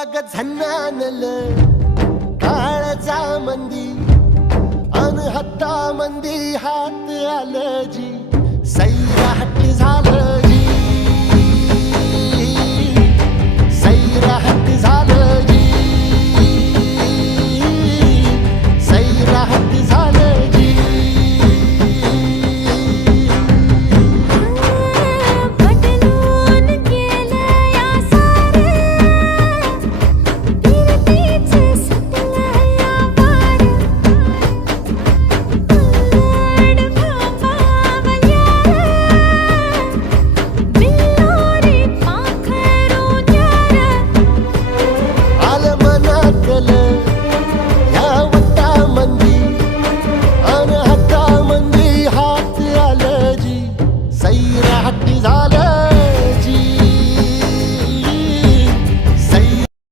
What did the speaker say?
अग झन्नानल काळजा मंदी अन हत्ता मंदी हात आलं जी सैराट झालं जी सैराट